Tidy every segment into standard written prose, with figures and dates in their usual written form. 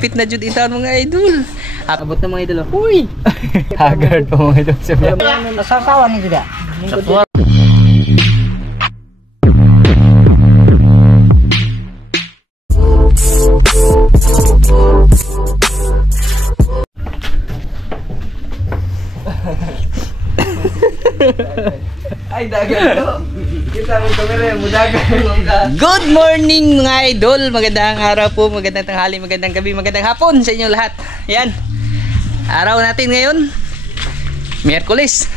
Hapit na jud itaon mga idol. Abot na mga idol. Uy. Haggard po mga idol sa biya. Nasasawa ni Juda. Ay, dagat to. Kita mo kamera, mudagan ka. Good morning mga idol. Magandang araw po, magandang tanghali, magandang gabi, magandang hapon sa inyo lahat. Yan. Araw natin ngayon, Miyerkules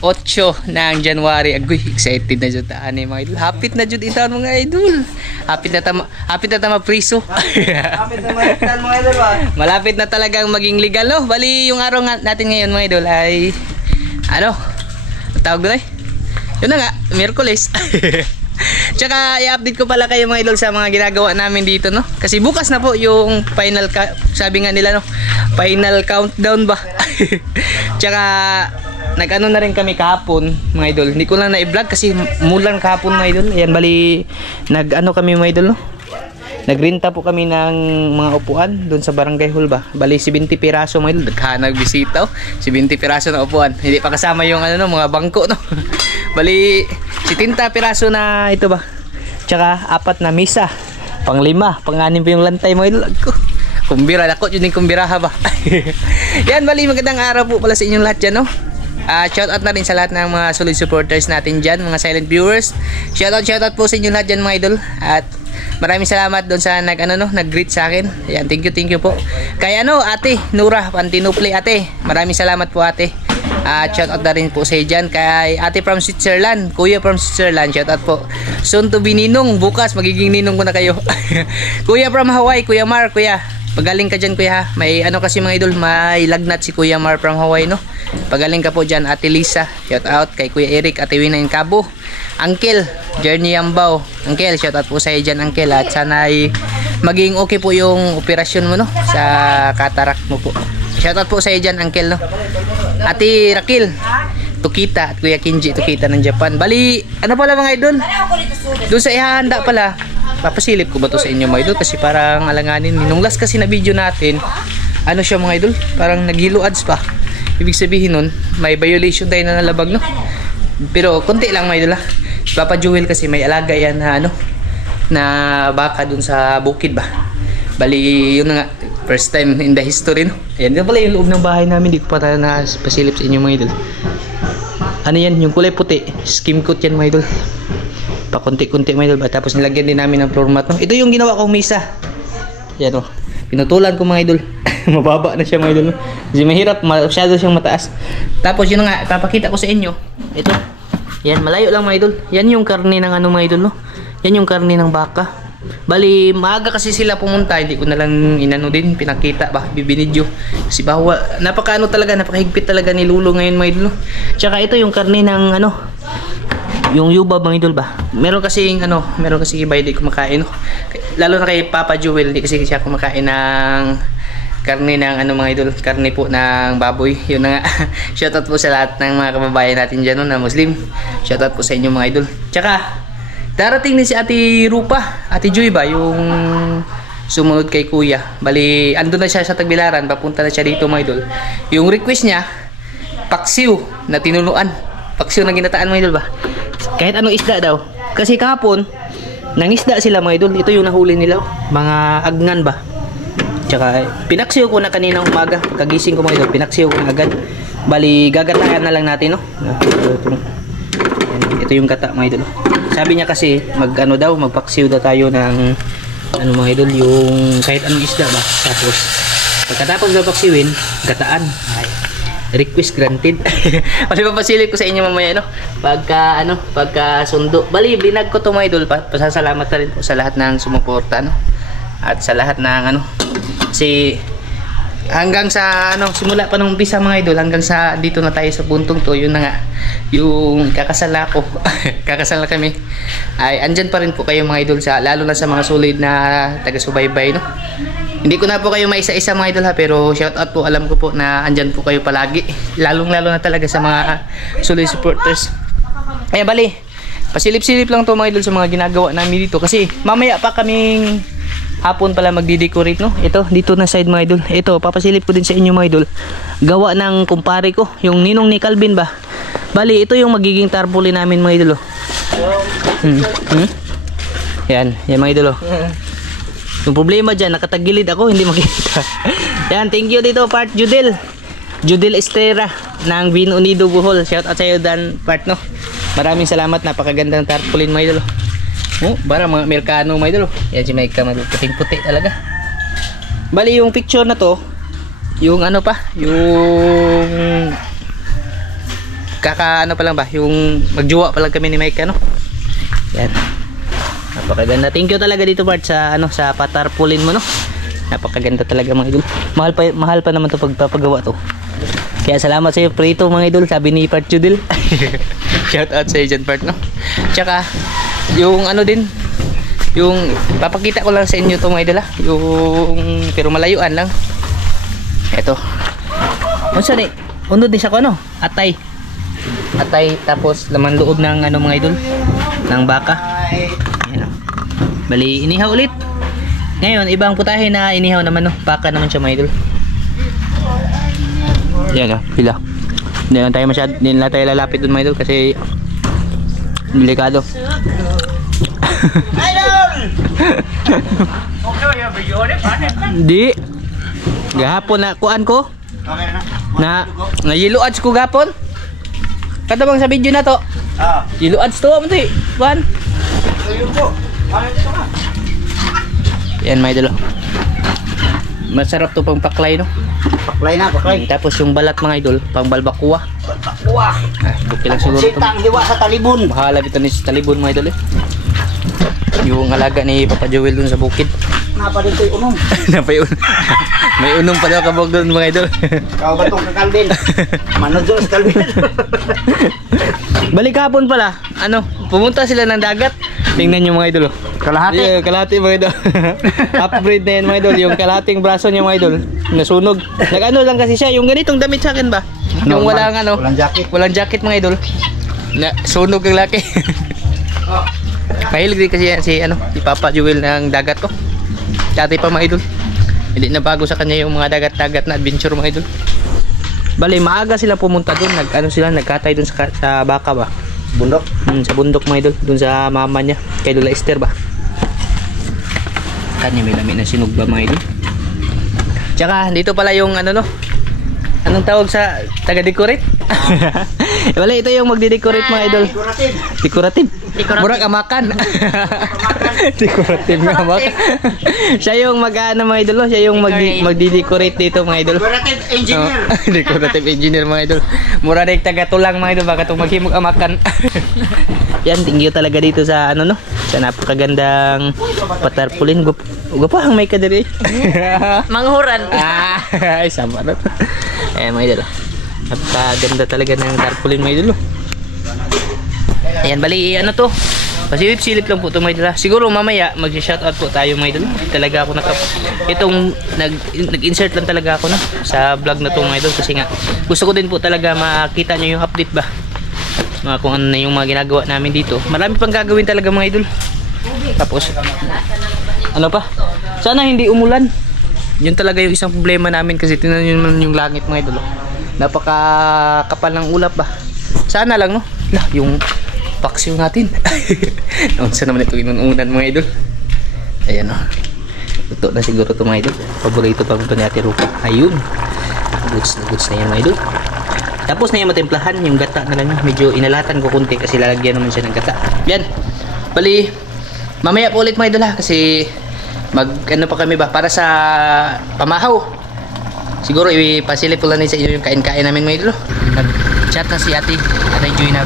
8 ng January. Agoy, excited na jud ta ani mga idol. Hapit na jud itaon mga idol. Hapit na tama priso. Hapit na mga idol ba? Malapit na talagang maging legal, no? Bali yung araw natin ngayon mga idol ay ano? Tawag doon yun na nga, Miyerkules. Tsaka i-update ko pala kayo mga idol sa mga ginagawa namin dito, no? Kasi bukas na po yung final, sabi nga nila, no? Final countdown ba? Tsaka nag-ano na rin kami kahapon mga idol. Hindi ko lang na-i-vlog kasi mulan kahapon mga idol. Ayan, bali nag-ano kami mga idol, no? Nagrenta po kami ng mga upuan doon sa barangay hall ba. Bali 70 piraso mga idol. Naghanag bisita, 70 piraso na upuan. Hindi pa kasama yung ano, no, mga bangko, no. Bali 70 piraso na ito ba. Tsaka 4 na misa. Pang-5, pang-6 pa yung lantay mga idol. Kumbira ako, yun yung kumbiraha ba. Yan, bali magandang araw po pala sa inyong lahat dyan, no. Shout out na rin sa lahat ng mga solid supporters natin dyan, mga silent viewers. Shout out po sa inyong lahat dyan mga idol. At maraming salamat doon sa nag-greet sa akin. Ayan, thank you po. Kaya Ate Nura Pantinupli, ate. Maraming salamat po ate. Shout out na rin po sa iyo dyan. Kay ate from Switzerland, kuya from Switzerland, shout out po. Soon to be ninong, bukas magiging ninong ko na kayo. Kuya from Hawaii, Kuya Mar, kuya. Pagaling ka dyan kuya ha. May kasi mga idol, may lagnat si Kuya Mar from Hawaii, no. Pagaling ka po dyan, ate Lisa. Shout out kay Kuya Eric, ate Wina in Cabo. Uncle Journey Yambao, Uncle, shout out po sa iyo dyan Uncle. At sana ay maging okay po yung operasyon mo, no, sa cataract mo po. Shout out po sa iyo dyan Uncle, no. Ate Rakil Tukita at Kuya Kinji Tukita ng Japan. Bali ano pala mga idol, doon sa ihahanda pala, papasilip ko ba to sa inyo mga idol kasi parang alanganin. Nung last kasi na video natin, ano siya mga idol, parang naghilo ads pa. Ibig sabihin nun may violation tayo na nalabag, no. Pero konti lang mga idol ha. Papa Jewel kasi may alaga yan na na baka dun sa bukid ba. Bali yun na nga, first time in the history, no. Ayan, dito pala yung loob ng bahay namin. Di ko pa na pasilip sa inyo mga idol. Ano yan, yung kulay puti, skim coat yan mga idol. Pakunti-kunti mga idol ba. Tapos nilagyan din namin ng floor mat, no. Ito yung ginawa kong misa. Yan, pinutulan ko mga idol. Mababa na siya mga idol, no? Kasi mahirap, masyado siyang mataas. Tapos yun nga, papakita ko sa inyo. Ito, yan, malayo lang mga idol. Yan yung karne ng mga idol, no. Yan yung karne ng baka. Bali, maaga kasi sila pumunta. Hindi ko na lang inano din, pinakita ba, bibinidyo. Kasi bawal, talaga, napakahigpit talaga ni Lulo ngayon mga idol, no? Tsaka ito yung karne ng yung yuba mga idol ba. Meron kasi iba hindi kumakain, no? Lalo na kay Papa Jewel, hindi kasi siya kumakain ng karne ng mga idol, karne po ng baboy. Yun na nga. Shoutout po sa lahat ng mga kababayan natin dyan, no, na Muslim. Shoutout po sa inyo mga idol. Tsaka darating din si Ate Rupa, Ate Joy ba, yung sumunod kay Kuya. Bali andun na siya sa Tagbilaran, papunta na siya dito mga idol. Yung request niya, paksiw na tinuluan, paksiw na ginataan mga idol ba. Kahit anong isda daw. Kasi kahapon nangisda sila mga idol. Ito yung nahuli nila, mga agnan ba. Tsaka pinaksiw ko na kaninang umaga, kagising ko mga idol, pinaksiw ko na agad. Bali gagatayan na lang natin, no. Ito yung gata mga idol. Sabi niya kasi magpaksiw daw tayo ng mga idol, yung kahit anong isda ba. Tapos pagkatapos daw paksiwin, gataan. Ay, request granted. Kasi papasilip ko sa inyo mamaya, no, pagka sundo. Bali blinag ko to mga idol. Pasasalamat na rin po sa lahat ng sumuporta, no, at sa lahat ng si hanggang sa simula pa nung umpisa mga idol hanggang sa dito na tayo sa puntong to. Yun na nga, yung kakasal ako. Kakasal na kami. Ay andyan pa rin po kayo mga idol, lalo na sa mga solid na taga-subaybay, no. Hindi ko na po kayo maisa-isa mga idol ha, pero shout out po, alam ko po na andyan po kayo palagi, lalo na talaga sa mga solid supporters. Ay bali, pasilip-silip lang to mga idol sa mga ginagawa namin dito kasi mamaya pa kaming hapon pala magdi-decorate, no? Ito, dito na side mga idol. Ito, papasilip ko din sa inyo mga idol. Gawa ng kumpare ko, yung ninong ni Calvin ba? Bali, ito yung magiging tarpaulin namin mga idol. Yan mga idol. Yung problema dyan, nakatagilid ako, hindi makita. Yan, thank you dito, part Judel Estrera ng Vino Unido Bohol. Shout out sa iyo Dan, part, no? Maraming salamat, napakagandang tarpaulin mga idol. Oh, para mga Amerikano mga idol. Yan si Mike, puting-puti talaga. Bali yung picture na to, yung ano pa, yung ano pa lang ba, yung magjuwa pa lang kami ni Mike, ano? Yan. Napakaganda. Thank you talaga dito part sa ano, sa patarpaulin mo, no? Napakaganda talaga mga idol. Mahal pa naman to pagpapagawa to. Kaya salamat sa iyo Prito mga idol, sabi ni Part Judel. Shout out sa iyo dyan part, no? Tsaka yung ano din, yung papakita ko lang sa inyo to mga idol, yung pero malayuan lang. Eto. Unsa ni? Unod din siya ko ano? Atay, tapos laman loob ng ano mga idol, ng baka. Ayan, bali inihaw ulit. Ngayon ibang putahe na inihaw naman, no? Baka naman siya mga idol. Yan, pila. Hindi lang tayo lalapit dun mga idol kasi delikado. Di gahapon na kuan ko na yellow ads ko gahapon. Kada bang sa video na to yellow ads to mo to kuan. Yan mga idol, masarap to pang paklay, no? Paklay. Tapos yung balat mga idol, pang balbakuwa. Buki lang siguro ito. Sitang hiwa sa talibon. Bahala dito ni sa talibon mga idol eh. Yung alaga ni Papa Joel dun sa bukid. Napa dito yung unom. May unom pa daw kabog dun mga idol. Kau batong ka Calvin. Manager sa Calvin. Balik hapon pala, ano, pumunta sila ng dagat. Tingnan nyo mga idol. Kalahati. Yeah, kalahati mga idol. Upgrade na yan mga idol. Yung kalahating braso niya mga idol, nasunog. Nag-ano lang kasi siya, yung ganitong damit sa akin ba? Yung walang ano, walang jacket mga idol. Na sunog ang laki. Mahilig din kasi yan si ano, si Papa Joel ng dagat ko. Dati pa mga idol. Hindi na bago sa kanya yung mga dagat-dagat na adventure mga idol. Bali, maaga sila pumunta doon, nagkatay doon sa baka ba? Bundok? Sa bundok mga idol, doon sa mama niya, kay Lola Esther ba? Kanya may lamin na sinog ba mga idol? Tsaka dito pala yung ano, no? Anong tawag sa taga-decorate? Wala, ito yung magde-decorate mga idol. Decorative. Murag amakan. Decorative nga amakan. Siya yung mag-ano mga idol, siya yung magde-decorate dito mga idol. Decorative engineer. Decorative engineer mga idol. Mura na yung taga-tulang mga idol, baka itong maghimog amakan. Yan, tingyo talaga dito sa ano, no? Sa napakagandang patarpaulin. Gupahang may kadiri. Manghuran. Ay, sama na. Ayan mga idol, napakaganda talaga ng tarpaulin mga idol. Ayan, bali ano to, pasilip-silip lang po ito mga idol. Siguro mamaya mag-shoutout po tayo mga idol. Talaga ako itong nag-insert lang talaga ako, no, sa vlog na to mga idol. Kasi nga gusto ko din po talaga makita nyo yung update ba, kung ano na yung mga ginagawa namin dito. Marami pang gagawin talaga mga idol. Tapos ano pa, sana hindi umulan. Yun talaga yung isang problema namin kasi tingnan nyo naman yung langit mga idol. Napakakapal ng ulap ba. Sana lang, no? Yung paksiw natin. Naunsa naman ito inununan mga idol. Ayan, no? Luto na siguro ito mga idol. Paborito pa ito ni Ate Rupa. Ayun. Goods na yan mga idol. Tapos na yung matimplahan. Yung gata na lang. Medyo inalatan ko kunti kasi lalagyan naman siya ng gata. Yan. Bali, mamaya po ulit mga idol ha. Kasi ano pa kami ba para sa pamahaw. Siguro ipasilip ko lang sa inyo yung kain-kain namin mga idol. Nag-chat na si Ate Joy na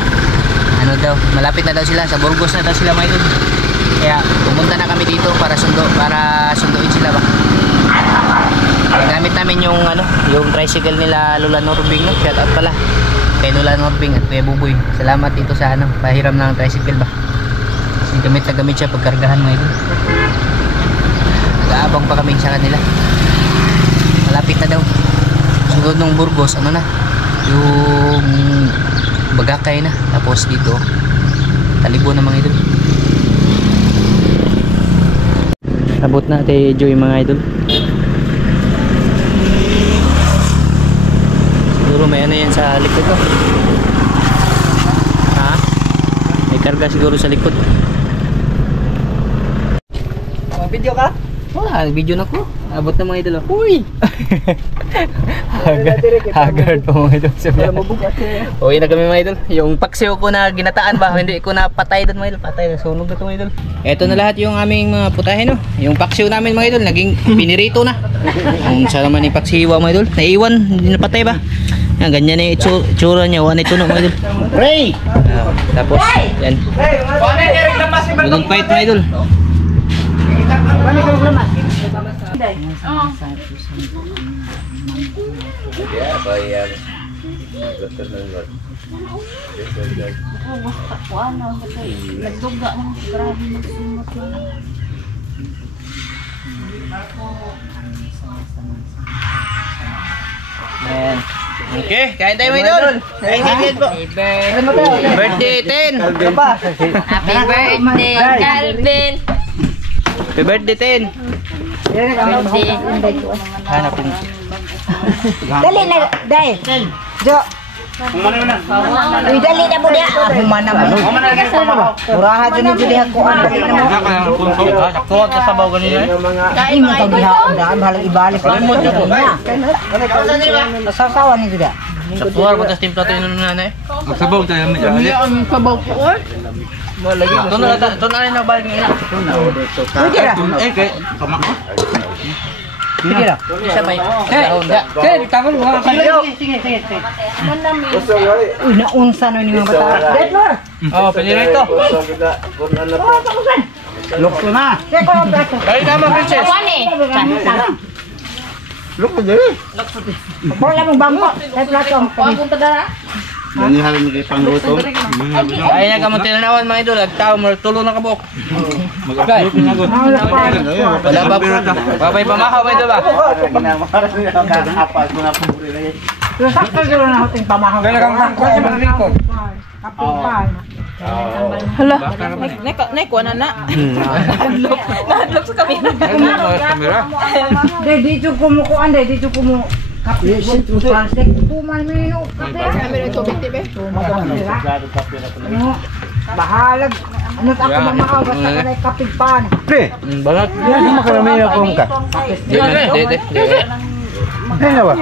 ano daw, malapit na daw sila sa Burgos na daw sila mga idol. Kaya pumunta na kami dito para sunduin sila ba. Gamit namin yung ano, yung tricycle nila Lola Norbing, no? Shout out pala kay Lola Norbing at Kuya Buboy. Salamat dito sa ano, pahiram ng tricycle ba. Kasi gamit na gamit siya pagkargahan mga idol. Nag-aabang pa kami sa kanila. Malapit na daw. Sunod ng Burgos, ano na? Yung Bagakay na. Tapos dito, Talibon na mga idol. Sabot na Ate Joy mga idol. Siguro may ano yan sa likod ko. Ha? May karga siguro sa likod. Video ka? Wala, video na ko. Abot na mga idol. Uy! Haggard pa mga idol. Uwi na kami mga idol. Yung paksiw ko na ginataan ba, hindi ko na patay doon mga idol. Patay na, sunog na ito mga idol. Ito na lahat yung aming mga putahe no. Yung paksiw namin mga idol, naging pinirito na. Ang sa naman yung paksiwa mga idol. Naiwan, hindi na patay ba? Yan, ganyan na yung itsura niya. Wala ito no mga idol. Ray! Tapos, yan. Walang fight mga idol. Ayan. Okay, kain tayo mga idol. Kain po. Birthday 10. Happy birthday, Calvin. Happy birthday 10. Hanapin. Dali na, dai. Jo. Uy, dali na mo dia. Humana mo. Muraha dyan yung dili ako. Saktuwag sa sabaw ganyan eh. Kain mo ito diha. Daan, bahalang ibalik. Nasasawa ni Juda. Saktuwag mo tas timpla tayo nung nanay. Magsabaw tayo. Sabaw ko or? Ito na rin na balik ngayon. Pwede ra. Eh, kay kamak ko. Pwede ra. Sabay. Uy, naunsa na ni mga bata. Dead Lord. Oh, pwede rin ito. Lukso na! Kaya ko ang plato. Kaya naman, princess. Kuwan eh. Lukso dali! Wala mong bangko. Kaya plato. Kuwan kong tadara. Yan yung halin ng pangluto. Ay, nagamunti na naman mga idol. Agtao, tulo na kabuk. Mag-upload na ako. Wala ba po? Babay pamakaw ba ito ba? Kakapas mo na po. Sakto siguro na hoting pamahang. Kaya kang bangko. Kapit pa. Hala. Naikuha na na. Nahadlok sa kami. Dahil dito kumukuan. Dahil dito kumukuan. Kapit. Plastic. Tuman mo yun. Meron ito, bitibe. Bahalag. Ano't ako mamakaw. Basta ka na kapigpan. Balat. Hindi makarami na akong ka. Dede. Dalawa.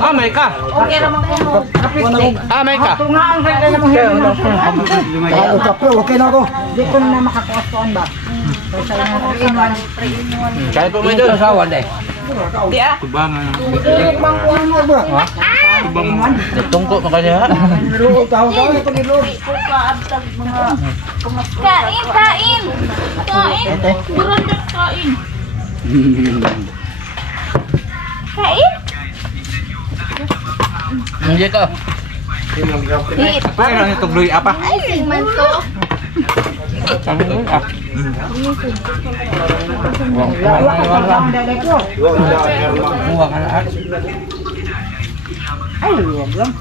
Ah, may ka. Okay naman ko. Ah, may ka. Tungaan ka na namang hirin. Okay na ako. Hindi ko na makakuastuan ba? Kasi nga 3-in-1. Kaya po mga idol. Sasawan eh. Di ah. Tubangan. Tungko pa kasi ha. Kain, kain. Kain. Burandat kain. Kain. Hindi ka. Apa yang itu beli apa? Ay, sigman to. Ay, huwag lang.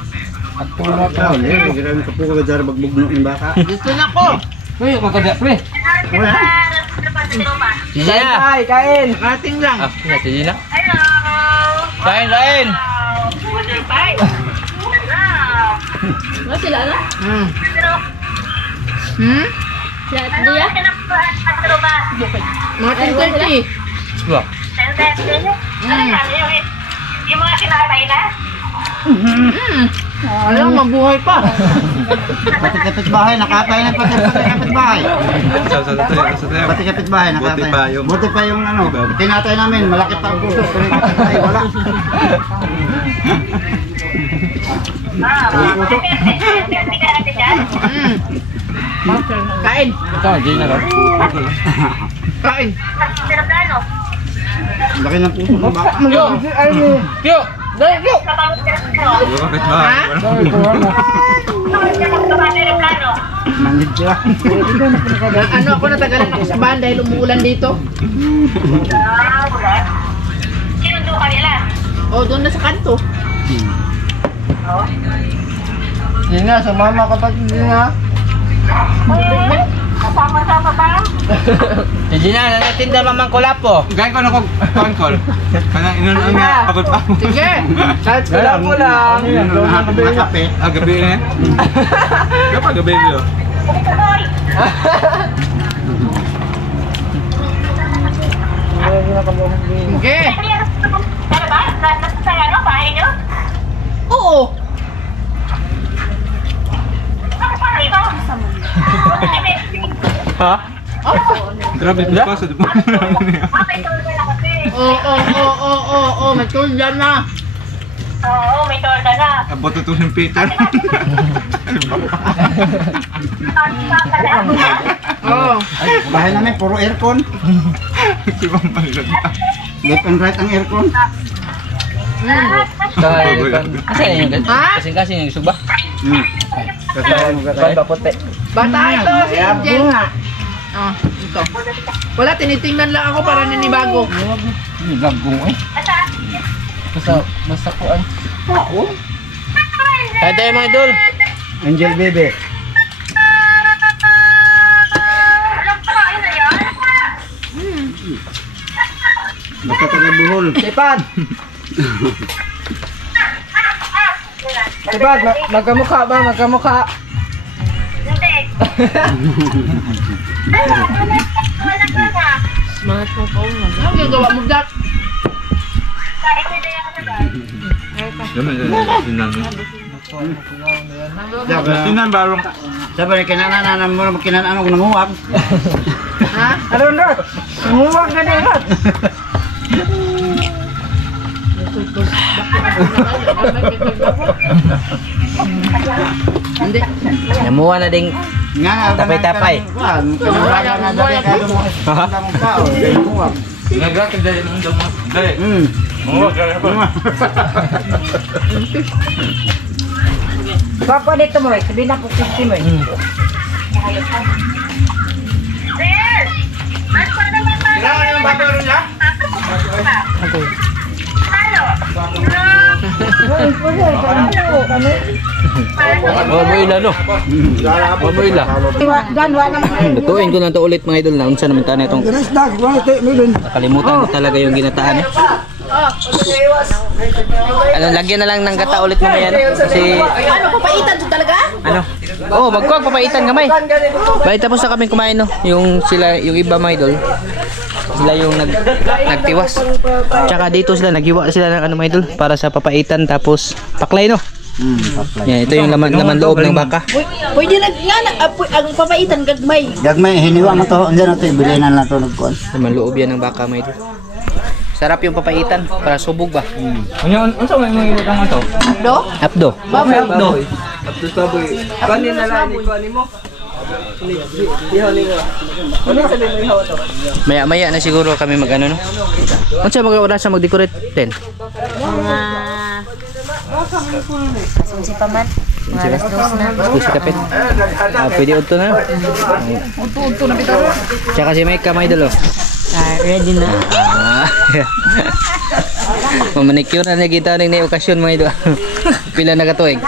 Gusto na ko. Uy, ako kada pre. Sisiya. Ay, kain. Ating lang. Ah, sige na. Kain. Wala sila na? Hmm? Sila at dia? Mga 10:30. Wah. Yung mga sinakatay na? Alam, mabuhay pa. Pati kapitbahay, nakatay na pati kapitbahay. Pati kapitbahay, nakatay. Buti pa yung ano, tinatay namin, malaki pa ang puso. Pero yung kapitbahay, wala. Kain. Ito, hindi na lang. Kain. Laki ng puso ng baka. Kyo! Dali, Pio. Manid sila. Ano ako natagalan ako sa bahan dahil umuulan dito. Sinundo ka nila? O, doon na sa kanto. Hindi nga, sumama kapag hindi nga. Sama-sama ba? Hindi na, nanatinda mamang kulapo. Gaya ko na kong call. Kanang inunan niya. Pagod pa mo. Sige. Kahit kulapo lang. Kape. Gabi na yan. Kapag gabi nyo. Ito, boy. Sige. Ano ba? Nasa sa ano? Bahay nyo? Oo. Ano pa ito? Ha? Grabe ito pa sa dipo. May tulda na kasi. Oo. May tulad na. Oo, may tulda na. Abot ito ng Peter. Oo. Bahay namin, puro aircon. Sibang pangilad na. Left and right ang aircon. Kasi yung Ha? kasi yung suba. Kasama mo puti. Bata ito, si Angel. Oh, ito. Wala, tinitingnan lang ako para ninibago. Lagong eh. Basta kuan. Kaya tayo mga idol. Angel Bebe. Alam ko ba, yun na yun? Basta taga Bohol. Sipan. Sipan, magkamukha ba? Magkamukha. Hindi. Wala ka na. Ano gagawa mo, Jack? Kahit hindi ako na ba? Sinan barong. Sabi ni kinananan mo na kinananan ko nanguwag. Ha? Ano na? Nanguwag ka din, Rat. Hindi. Namuha na ding Nga Tapay-tapay. Kinananan na dali ka mo. Ang damong tao, nanguwag. Nagkakil dali ng damo. Dali. Papa dito mo, sabihin na po 50 mo. Sir! Mas pa naman ba? Kailangan yung batero niya? Halo! Mabuila no. Mabuila. Ganwa naman. Lutuin ko na to ulit mga idol na unsa naman tayo itong nakalimutan ko talaga yung ginataan eh. Ano, lagyan na lang ng gata ulit mamaya no? Kasi Ano, papaitan to talaga? ano? Oh, magkuwag papaitan gamay. Bali tapos na kami kumain no. Yung sila, yung iba mga idol. Sila yung nagtiwas. Tsaka dito sila naghiwa sila ng ano mga idol para sa papaitan tapos paklay no. Yan, ito yung laman loob ng baka. Pwede lang nga, ang papaitan gagmay. Gagmay, hiniwa mo to. Andiyan na to, bilinan lang to nagkuhan. Laman loob yan ng baka mga idol. Sarap yung papaitan para subog ba? Ano unsa may mga utang ato? Do? Apdo. Abdo. Maya na siguro kami mag-ano no. Unsa mag-oras sa mag-decorate din? Si Paman. Mga alas 2 na. Gusto si kapit. Pwede udto na. Uto na bitaw. Tsaka si Mike kamay dalo. Ready na. Mamanicure na kita ning na okasyon mga idol. Pila na katuig?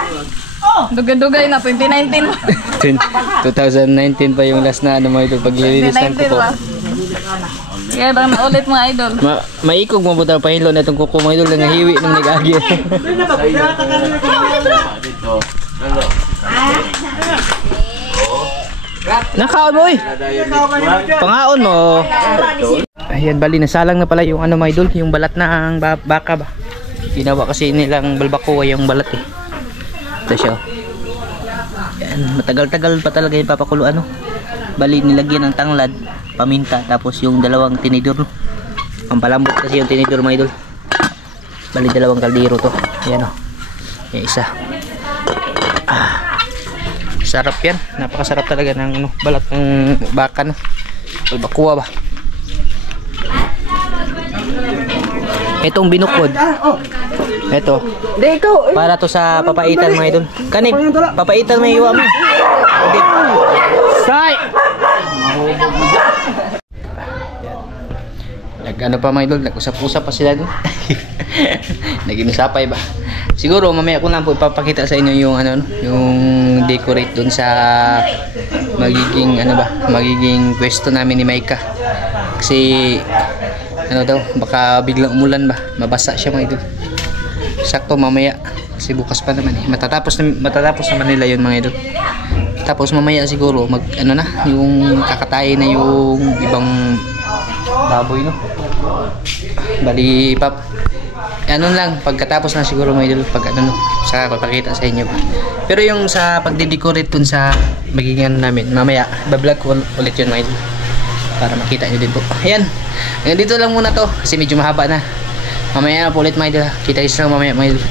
Dugay-dugay na, 2019. 2019 pa yung last na ano mga idol paglilinis ng kuko. Kaya bang ulit mga idol. Maikog mo buta pahilo na itong kuko mga idol nga hiwi nung nag-agi. Nakaon mo eh. Pangaon mo. Ayan bali nasalang na pala yung ano mga idol, yung balat ng baka ba. Ginawa kasi nilang balbacoa yung balat eh. Ito siya. Ayan, matagal-tagal pa talaga yung papakulo ano. Bali nilagyan ng tanglad, paminta, tapos yung dalawang tinidor. Pampalambot kasi yung tinidor mga idol. Bali dalawang kaldero to. Ayan o. Yung isa. Sarap yan. Napakasarap talaga ng ano, balat ng baka no. Balbacoa ba. Itong binukod. Ito. Para to sa papaitan mga idol. Kani, papaitan may iwa mo. Say! ano pa mga idol, nag-usap-usap pa sila doon. Nag-inusapay ba? Siguro mamaya ko lang po ipapakita sa inyo yung ano, yung decorate doon sa magiging ano ba, magiging pwesto namin ni Maika. Kasi ano daw, baka biglang umulan ba, mabasa siya mga idol. Sakto mamaya kasi bukas pa naman eh. Matatapos naman nila yun mga idol. Tapos mamaya siguro mag ano na, yung kakatayin na yung ibang baboy no. Bali pap. Ano lang, pagkatapos na siguro mga idol, pag ano no, saka ko pakita sa inyo. Pero yung sa pagde-decorate dun sa magiging ano namin, mamaya bablog ko ulit yun mga idol para makita nyo din po. Ayan, hanggang dito lang muna to kasi medyo mahaba na. Mamaya na po ulit mga idol. Kita-kits lang mamaya mga idol.